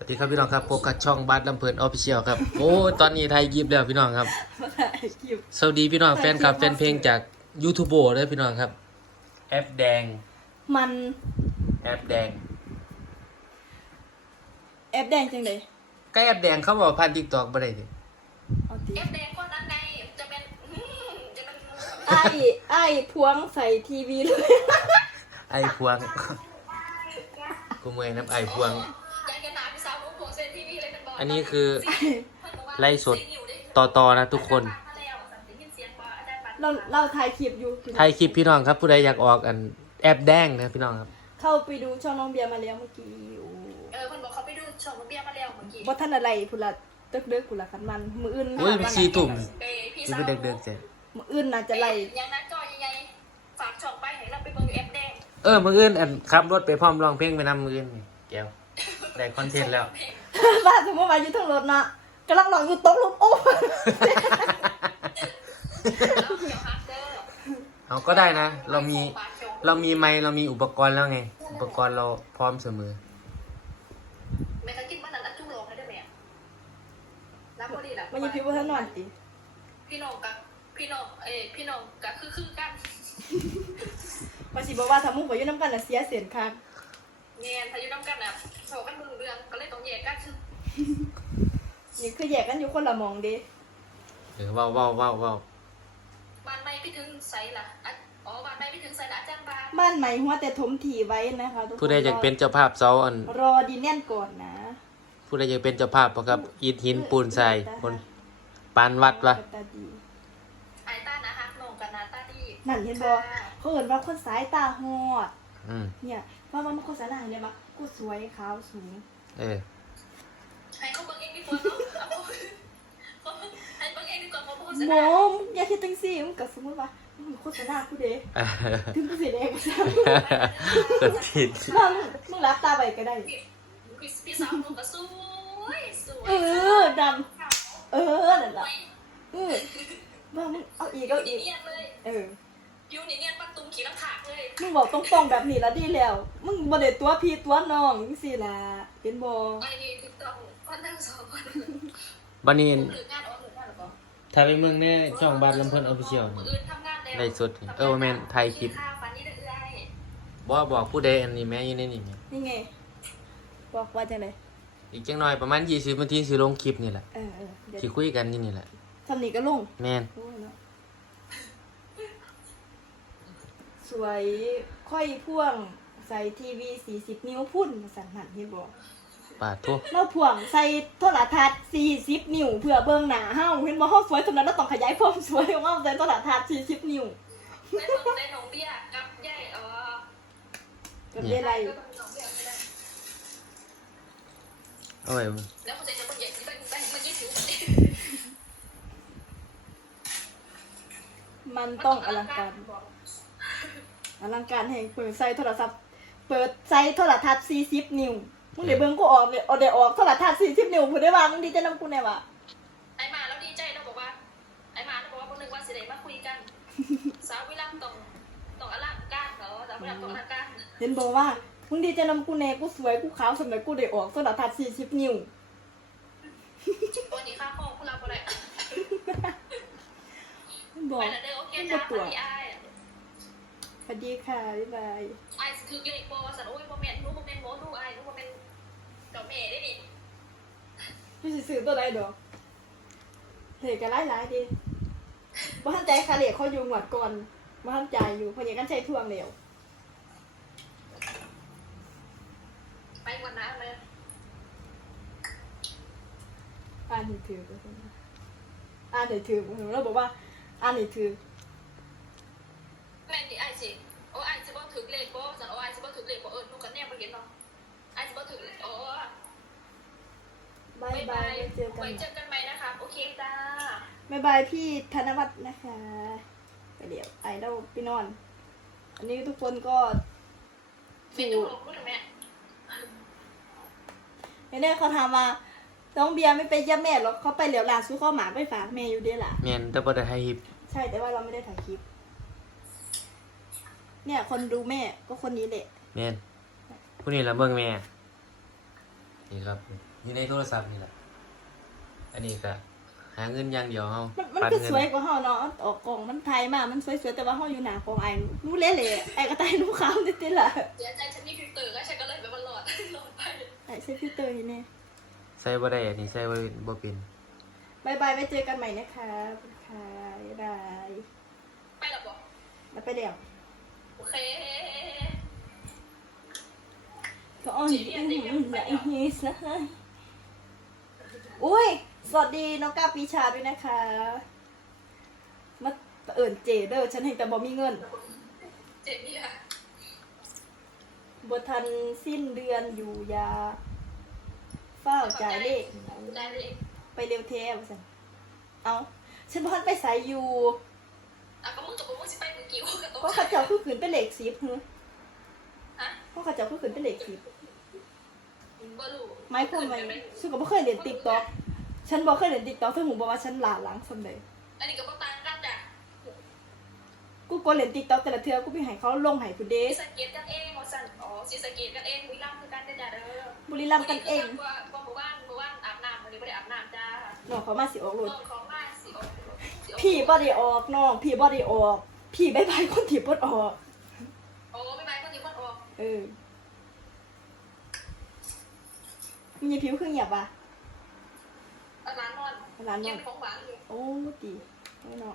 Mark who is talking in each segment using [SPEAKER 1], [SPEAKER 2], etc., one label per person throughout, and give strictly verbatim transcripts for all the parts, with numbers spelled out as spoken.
[SPEAKER 1] ดีครับพี่น้องครับพบกับช่องบัสลำเพลินออฟฟิเชียลครับโอ้ตอนนี้ไทยยิบแล้วพี่น้องครับสวัสดีพี่น้องแฟนคลับแฟนเพลงจากยูทูบเบอร์ด้วยพี่น้องครับแอปแดง
[SPEAKER 2] มัน
[SPEAKER 1] แอปแดง
[SPEAKER 2] แอปแดงจังเลย
[SPEAKER 1] ก็แอปแดงเขาบอกผ่านทิกตอกบ่ได้ดิ
[SPEAKER 2] เอาติ
[SPEAKER 3] เอฟแดงก็นั้นไงจะเป็นอื้อจะเป็น
[SPEAKER 2] ไอ้ไอ้พวงใส่ทีวีเลย
[SPEAKER 1] ไอพวงกูเมื่อยน้ำไอพวง
[SPEAKER 3] อยากจะถามพี่สาวลูกพวงเซนทีวีเลยเป็นบอล
[SPEAKER 1] อันนี้คือไล่สดต่อต่อนะทุกคน
[SPEAKER 2] เราเราถ่ายคลิปอยู่
[SPEAKER 1] ไทยคลิปพี่น้องครับผู้ใดอยากออกอันแอปแดงนะพี่น้องครับ
[SPEAKER 2] เข้าไปดูช่องน้องเบียร์มาแล้วเมื่อกี้โอ้
[SPEAKER 3] เออคนบอกเขาไปดูชมเบียร์มาแล้วเมื่อกี้
[SPEAKER 2] บ่ทันอะไรพุ่นละเด็กเด็กพุ่นละคันมันมืออื่น
[SPEAKER 1] อุ้ยมันสี่ตุ่ม
[SPEAKER 3] เออพี่
[SPEAKER 1] ที่
[SPEAKER 3] สาว
[SPEAKER 1] เป็นเด็กๆเจ้
[SPEAKER 2] มืออื่นน่าจะไล่
[SPEAKER 3] ยังนั้นก็ยังไงฝากช่องไปให้เราไปเบิ่งเอฟแดง
[SPEAKER 1] เออมืออื่นอันขับรถไปพร้อมร้องเพลงไปนำมืออื่นนี่แก้วได้คอนเทนต์แล้ว
[SPEAKER 2] ว่าสมมติว่าอยู่ทั้งรถนะกำลังนอนอยู่โต๊ะลมโอ้
[SPEAKER 3] แล้วเดี๋ยวฮักเกอร์
[SPEAKER 1] เอาก็ได้นะ เรามีเรามีไมค์เรามีอุปกรณ์แล้วไง อุปกรณ์เราพร้อมเสมอ
[SPEAKER 3] แม่ก็กินมันนั้นจุ่มลงให้ได้ไหมรับพอดีแหละ
[SPEAKER 2] มันยังพิวว่าท่านนอนติ
[SPEAKER 3] พี่น้องกับพี่น้องเอ้พี่น้องกับคือคือกัน
[SPEAKER 2] ว่าสิบอกว่าถ้ามุกบ่อยู่น้ำกันน่ะเสียเสียนคัก
[SPEAKER 3] เงียนพายุน้ำกันอ่ะโชว์กันมือเรื่องก็เลยต้องแยกกัน
[SPEAKER 2] นี่คือแยกกันอยู่คนละหมองเด้
[SPEAKER 1] เออว้าวว้าวว้าวว้าว
[SPEAKER 3] บ้านไม่ไปถึงไซล่ะอ่ะอ๋อบ้านไม่ไปถึงไซล่ะอาจารย์บ้าน
[SPEAKER 2] บ้านใหม่หัวแต่ถมถี่ไว้นะคะทุกคน
[SPEAKER 1] ผู้ใดอยากเป็นเจ้าภาพเสาอัน
[SPEAKER 2] รอดีแน่นก่อนนะ
[SPEAKER 1] ผู้ใดอยากเป็นเจ้าภาพปะครับอิฐหินปูนทรายคนปานวัดวะ
[SPEAKER 2] ตาดี
[SPEAKER 3] ไอต้านะฮักโหน่งกับนาตาดี
[SPEAKER 2] นั่นเห็นบ่เขาเอิ้นว่าคนสายตาฮอด
[SPEAKER 1] อืม
[SPEAKER 2] เนี่ยว่ามันคนสายตาเนี่ยมักกูสวยขาวสูง
[SPEAKER 1] เออ
[SPEAKER 3] ให้เขาเบิ่งเองดีกว่าเนาะเอาให้เบิ่งเองดีกว่าเพราะพูด
[SPEAKER 2] โม
[SPEAKER 3] ซะนะ
[SPEAKER 2] มอย่าคิดจังซี่มึงก็สมมุติว่ามึงโฆษณากูเด้ถึงกูสิได้ก็ซะ
[SPEAKER 1] ก็ผิด
[SPEAKER 2] ว่ามึงมึงรับตาไว้ก็ได้
[SPEAKER 3] พี่พี่สาวหนูก็สวยสวย
[SPEAKER 2] เออดำเออนั่นล่ะเออว่ามึงเอาอีกเอาอีก
[SPEAKER 3] เนียนเลย
[SPEAKER 2] เออ
[SPEAKER 3] ยูนี่เนียนปักตุ้มขี่ลำขาเลย
[SPEAKER 2] มึงบอกตรงๆแบบนี้แล้วดีแล้ว มึงบ่ได้ตัวพี่ตัวน้องจังซี่ล่ะเป็นบ่
[SPEAKER 3] ไอ้นี่ติ๊กต็อกคนทั้งสองคน
[SPEAKER 1] บันนี้
[SPEAKER 3] หรืองานออกหรืองานหรือเปล่า
[SPEAKER 1] ถ้าไปเมืองแน่ช่องบ้านลำเพลินออฟฟิเชียล
[SPEAKER 3] มืออื่นทำงานแล้ว
[SPEAKER 1] ได้สดนี่เออแม่นไทยคลิป
[SPEAKER 3] ค่าฟันนี่เรื่อย
[SPEAKER 1] บอกบอกผู้ใดอันนี้แม่อยู่ในนี่แม่
[SPEAKER 2] นี่ไงบอกว่าจังได๋
[SPEAKER 1] อีกจังหน่อยประมาณยี่สิบนาทีสิลงคลิปนี่แหละ
[SPEAKER 2] เออเออเดี๋ยว
[SPEAKER 1] ที่คุยกันนี่นี่แหละ
[SPEAKER 2] สำนีก็ลง
[SPEAKER 1] แม่น
[SPEAKER 2] โอ้ยเนาะสวยค่อยพ่วงใส่ทีวีสี่สิบนิ้วพุ่นสั่นหันเห็นบ่
[SPEAKER 1] ปาดทั่ว
[SPEAKER 2] เราพ่วงใส่โทรทัศน์สี่สิบนิ้วเพื่อเบิ่งหน้าเฮาเห็นบ่เฮาสวยสำนั้นเราต้องขยายความสวยของเฮาใส่โทรทัศน์สี่สิบนิ้ว
[SPEAKER 3] ๆได้ตรงได้หนองเบี้ยกับใหญ่เออ
[SPEAKER 2] กับเยไร
[SPEAKER 3] ก็ต้องหนองเบี้ยไม่ได้
[SPEAKER 1] เอาไว้
[SPEAKER 3] แล้วคุณเจจะต้องใหญ่ที่เป็นแบงค์มันยี่สิบ
[SPEAKER 2] มันต้องอลังการอลังการแห่งเปิดใส่โทรศัพท์เปิดใส่โทรทัศน์สี่สิบนิ้วมึงได้เบิ่งกูออกเลยเอาได้ออกโทรทัศน์สี่สิบนิ้วผู้ได้ว่ามึงดีใจนำกูแน่ว่ะ
[SPEAKER 3] ไอ้มาแล้วดีใจเราบอกว่าไอ้มาเราบอกว่าคนหนึ่งว่าสิได้มาคุยกันสาววิลังตรงตรงอลังการเหรอสาววิลังตรงอลังการ
[SPEAKER 2] เห็นบอกว่ามึงดีใจนำกูแน่กูสวยกูขาวสมัยกูได้ออกโทรทัศน์สี่สิบนิ้ว
[SPEAKER 3] ตัวนี้ค่าข้อพวกเราอะไร
[SPEAKER 2] มึงบอก
[SPEAKER 3] ไปแล้วเด้อโอเค
[SPEAKER 2] มึง
[SPEAKER 3] จ้า
[SPEAKER 2] บ่
[SPEAKER 3] ส
[SPEAKER 2] ตัว
[SPEAKER 3] วัสดีไอ้
[SPEAKER 2] สวัสดีค่ะบ๊ายบาย
[SPEAKER 3] ไอ้ถือเยอะโปสันโอ้ยโมเมนต์รู้โมเมนต์โมรู้ไอ้รู้โมเมนต์เจ้าแม่ได้ดิ
[SPEAKER 2] กูสิซื้อตัวใดดอกเหตุกันหลายๆดิบ่ทันใจคาเหลกเขาอยู่หวดก่อนบ่ทันใจอยู่เพราะอย่างกันใช้ทวงแล้ว
[SPEAKER 3] ไปวันนั้นเลย
[SPEAKER 2] อ่านนี่ถืออ่านนี่ถือเราบอกว่าอ่านนี่ถือ
[SPEAKER 3] แม่นี่ไอ้สิโอ้ไอ้สิบ่ถึงเลขโปสันโอ้ไอ้สิบ่ถึงเลขโปเออลูกกันแน่มาเห็นเนาะไอ้สิบ่ถึงโอ้
[SPEAKER 2] บายบายไว้เจอกัน
[SPEAKER 3] ไว้เจอกันไหมนะคะโอเคจ้า
[SPEAKER 2] บายบายพี่ธนวัฒน์นะคะไปเดี๋ยวไอดอลพี่นอน อันนี้ทุกคนก็
[SPEAKER 3] เป็น
[SPEAKER 2] สู่
[SPEAKER 3] ดูรู้ไหม
[SPEAKER 2] เนี่ยเขาถามว่าน้องเบียร์ไม่ไปเยี่ยมแม่หรอกเขาไปเหลียวหลานซื้อข้าวหมาไปฝากแม่อยู่เด้ล่ะ
[SPEAKER 1] แม่นแต่บ่ได้ให้ฮิป
[SPEAKER 2] ใช่แต่ว่าเราไม่ได้ถ่ายคลิป เนี่ยคนดูแม่ก็คนนี้แหละ
[SPEAKER 1] แม่นผู้นี้ละเมืองแม่นี่ครับอยู่ในโทรศัพท์นี่แหละอันนี้ก็หาเงินอย่างเดียวเฮา
[SPEAKER 2] มันมัน
[SPEAKER 1] ปัน
[SPEAKER 2] คือ
[SPEAKER 1] เงิ
[SPEAKER 2] สวยกว่าเฮาเนาะออกกล่องมันไทยมากมันสวยๆแต่ว่าเฮาอยู่หน้าของไอ้หนูเละๆไอ้กระต่ายหนูขาวนิดเดียวล่ะ
[SPEAKER 3] เสียใจฉันมีฟิลเตอร์ก็ฉันก็เลยแบบว่าหลอดหลอดไป
[SPEAKER 2] ไอ้ใส่ฟิลเตอร์นี่แน่
[SPEAKER 1] ใส่บ่ได้อันนี้ใส่บ่บ่เป็น
[SPEAKER 2] บายบายไว้เจอกันใหม่นะคะค่ะบ๊ายบาย
[SPEAKER 3] ไปหรอบอก
[SPEAKER 2] แล้วไปเดี๋ยว
[SPEAKER 3] โอเค
[SPEAKER 2] ก็อ้อนอีกอืมไหนฮีสนะอุ้ยสวัสดีน้องก้าวปีชาด้วยนะคะมาเอิญเจเดอร์ฉันเห็นแต่บอมีเงิน
[SPEAKER 3] เจ็บเนี่ย
[SPEAKER 2] บทันสิ้นเดือนอยู่ยาเฝ้าจ่ายเลข
[SPEAKER 3] ได้เลย
[SPEAKER 2] ไปเร็วเทวสันเอาฉันบทันไปสายอยู่
[SPEAKER 3] อ่ะก็มึงกับมึงสิไปมึงกิ้วกับตัว
[SPEAKER 2] ก็ขัดเจ้าคือขืนเป็นเหล็กสีฮึ
[SPEAKER 3] ฮะ
[SPEAKER 2] ก็ขัดเจ้าคือขืนเป็นเหล็กสี
[SPEAKER 3] บ่รู้
[SPEAKER 2] ไม้พูดไหมฉันก็ไม่เคยเรียนติ๊กต็อกฉันบอกเคยเรียนติ๊กต็อกเธอหูบอกว่าฉันหลาหลังสำเร็จ
[SPEAKER 3] อันนี้ก็บ่ต่างกันจ้ะ
[SPEAKER 2] กูกดเรียนติ๊กต็อกแต่ละเทือกูไปให้เขาลงให้กูเด
[SPEAKER 3] ซี
[SPEAKER 2] ส
[SPEAKER 3] สะเกตกันเองว่าสั่นอ๋อซีสะเกตกันเองบุรีรัมย์คือกันจ้ะเด้อ
[SPEAKER 2] บุรีรัมย์กันเอง
[SPEAKER 3] ว่าว่าหมู่บ้านหมู่บ้านอาบน้ำวันนี้ไม่ได้อาบน้ำจ้า
[SPEAKER 2] น้องเขามาสิออกรถ
[SPEAKER 3] น้องของบ้านสิออกสิออก
[SPEAKER 2] พี่บอดี้ออกน้องพี่บอดี้ออก พี่บายบายคนถีบบดออก
[SPEAKER 3] โอ้ไม่ไม่คนนี้คนออก
[SPEAKER 2] เออมีผิวเครื่องหยาบอ่ะ
[SPEAKER 3] เอาร้านนอน
[SPEAKER 2] ร้านนอน
[SPEAKER 3] เก็บของหวานอยู่
[SPEAKER 2] โอ้ดีไม่เนาะ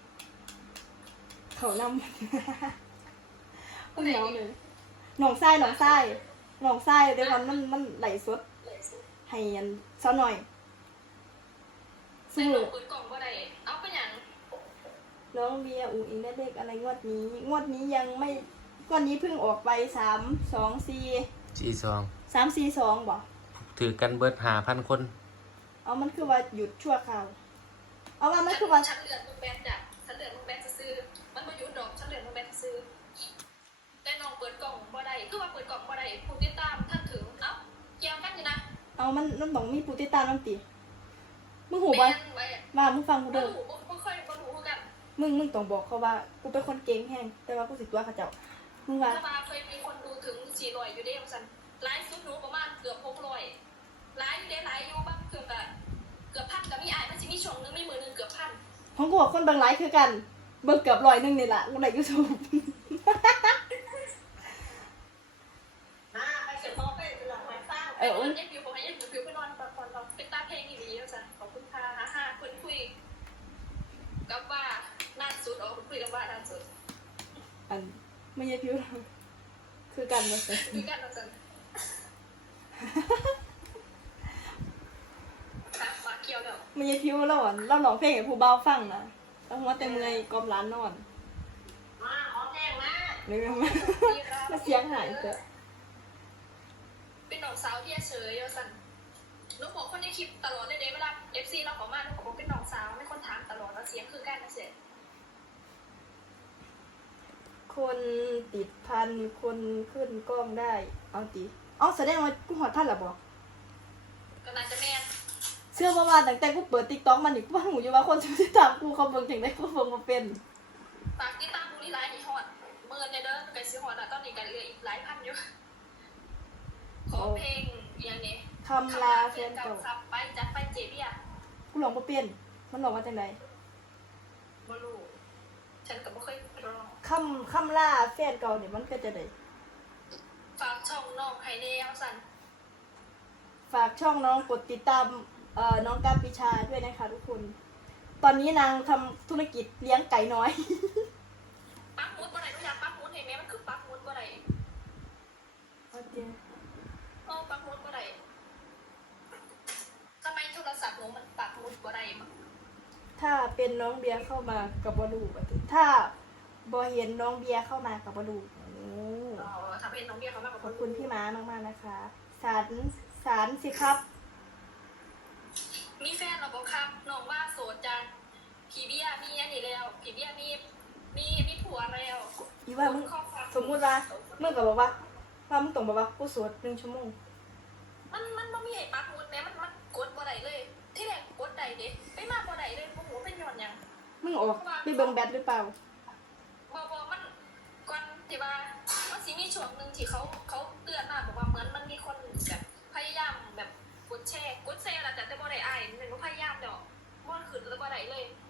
[SPEAKER 2] เขานำคนเหนียวเลยหนองไส้หนองไส้หนองไส้เดี๋ยววันมันมันไหลสด
[SPEAKER 3] เลยสิ
[SPEAKER 2] ให้ยันซะหน่อย
[SPEAKER 3] ใส่
[SPEAKER 2] สู้
[SPEAKER 3] หนูปืนกล่องบ่ได้เอาไปหยัง
[SPEAKER 2] น้องเบียร์อูอิงได้เลขอะไรงวดนี้ งวดนี้ยังไม่งวดนี้เพิ่งออกไปสามสองสี่
[SPEAKER 1] สี่สอง
[SPEAKER 2] สามสี่สองบ่
[SPEAKER 1] ถือกันเบิดห้าพันคน
[SPEAKER 2] เอามันคือว่าหยุดชั่วคราว เอาว่ามันคือว่า
[SPEAKER 3] ฉันเลือดมึงแบนจ้ะฉันเลือดมึงแบนซื้อมันมาอยู่ดอกฉันเลือดมึงแบนซื้อแต่น้องเปิดกล่องบ่ได้คือว่าเปิดกล่องบ่ได้ผู้ติดตามท่านถึงเอ้าเกี่ยวกันอยู่นะ
[SPEAKER 2] เอามันมันต้องมีปูติดตามน้ำตีมึงหูบ่
[SPEAKER 3] แม่นไว้
[SPEAKER 2] ว่ามึงฟังกู
[SPEAKER 3] บ่
[SPEAKER 2] เด้อ
[SPEAKER 3] รู้บ่ค่อยบ่รู้คือกัน
[SPEAKER 2] มึงมึงต้องบอกเขาว่ากูเป็นคนเก่งแฮงแต่ว่ากูสิตัวเขาเจ้ามึงว่า
[SPEAKER 3] ถ้ามาเคยมีคนดูถึงสี่ร้อยอยู่เด้ว่าซั่นไลฟ์สุดหนูประมาณเกือบหกร้อยไลฟ์อยู่เด้ไลฟ์อยู่บางเกือบอะเกือบพันก็มีอ้ายมันสิมีช่วงนึงมีมื้อนึงเกือบพัน
[SPEAKER 2] ของกูกับคนเบางไลฟ์คือกัน เบิ่งเกือบร้อยหนึงนี่ล่ะกูในยูทูบ
[SPEAKER 3] ไปเสียพ่อไปหลังไม้ฟ้าเออเอ็มพิวบอกให้เอ็มพิวไปนอนตอนเราเป็นตาเพลงดีๆแล้วจ้ะขอบคุณค่ะฮ่าฮ่าคุยคุยกับว่าน่าสุดอ๋อคุยกับว่าน่าสุด
[SPEAKER 2] อันไม่ใช่ผิวคือกันมาสิ
[SPEAKER 3] คุยกันเราจะค่ะมาเกี่ยวเดี๋ยว
[SPEAKER 2] ไม่ใช่ผิวแล้วอ่ะเราร้องเพลงให้ผู้เบาฟังนะแล้วหัวแต่เมื่อยกอมร้านนอน
[SPEAKER 3] มาขอแจ้งมา
[SPEAKER 2] ไม่ไม่ไม่มาเสียงหายเถอะ
[SPEAKER 3] เป็นน้องสาวที่เฉยเอาสั่นนุ๊กบอกคนในคลิปตลอดเลยเด้เวลาเอฟซีเราขอมานุ๊กบอกเป็นน้องสาวไม่คนถามตลอดแล้วเสียงคือกันนะเสร็จ
[SPEAKER 2] คนติดพันคนขึ้นกล้องได้ เอาตีเอาแสดงว่ากูหอดพันหรอบอก
[SPEAKER 3] ก็น่าจะแม่น
[SPEAKER 2] เชื่อว่าว่าตั้งแต่กูเปิดติ๊กต็อกมันนี่กูว่าหูอยู่ว่าคนที่ตามกูเขาเบิ่งจังได้กูเบิ่งมาเป็น
[SPEAKER 3] ฝากติดตามดูนี่ไลน์อีฮอดเมินในเด้อไก่ซีฮอดอะตอนนี้กันเหลืออีกหลายพันอยู่ขอเพลงอย่างนี้
[SPEAKER 2] คำลาแฟน
[SPEAKER 3] เก่า
[SPEAKER 2] เก่า
[SPEAKER 3] ครับไปจัดไปเจเบีย
[SPEAKER 2] กูหลงมาเป็นมันหลงมาจากไหน
[SPEAKER 3] บ่รู้ฉันก็บ่เคยร้อง
[SPEAKER 2] คำคำลาแฟนเก่าเนี่ยมันก็จะได้
[SPEAKER 3] ฝากช่องน้องไฮเดลสัน
[SPEAKER 2] ฝากช่องน้องกดติดตามเอ่อน้องการปิชาด้วยนะคะทุกคน ตอนนี้นางทำธุรกิจเลี้ยงไก่น้อย
[SPEAKER 3] ปักหมุดบ่ได้รู้จักปักหมุดเห็นไหมมันคือปักหมุดบ่ได้
[SPEAKER 2] โอเค
[SPEAKER 3] เออปักหมุดบ่ได้ทำไมโทรศัพท์หนูมันปักหมุดบ่ได้มั้ง
[SPEAKER 2] ถ้าเป็นน้องเบียร์เข้ามากับบอลูบัดนี้ถ้าบอเห็นน้องเบียร์เข้ามากับบอลูโอ้
[SPEAKER 3] อ๋อทำให้น้องเบียร์เขามากกว่า
[SPEAKER 2] ข
[SPEAKER 3] ค
[SPEAKER 2] อบ
[SPEAKER 3] น
[SPEAKER 2] คุณพี่ม้ามากๆนะคะ สารสารสิครับ
[SPEAKER 3] มีแฟนเราบอกครับน้องว่าโสดจังผีเบี้ยมีอันนี้แล้วผีเบี้ยมีมีมีผัวแล้ว
[SPEAKER 2] อีว่ามึง
[SPEAKER 3] ข้อความ
[SPEAKER 2] สมมุติว่ามึงก็บอกว่าว่ามึงต้องบอกว่ากูสวดหนึ่งชั่วโมง
[SPEAKER 3] มันมันบ่มีไอ้ปักหมุดแม้มันมันกดบ่ได้เลย ที่แรกกดได้เด้ไปมาบ่ได้เลยบ่ฮู้ว่าเป็นย้อนหยัง
[SPEAKER 2] มึงออกไปเบิ่งแบตหรือเปล่า
[SPEAKER 3] บ่บ่มันก่อนที่ว่ามันสิมีช่วงหนึงที่เขาเขาเตือนมาบอกว่าเหมือนมันมีคนแบบพพยายามแบบกดแชร์กดแชร์แล้วแต่แต่บ่ได้อ่านหนึ่งก็พยายามเดี๋ยวมันขึ้นแล้วบ่ได้เลย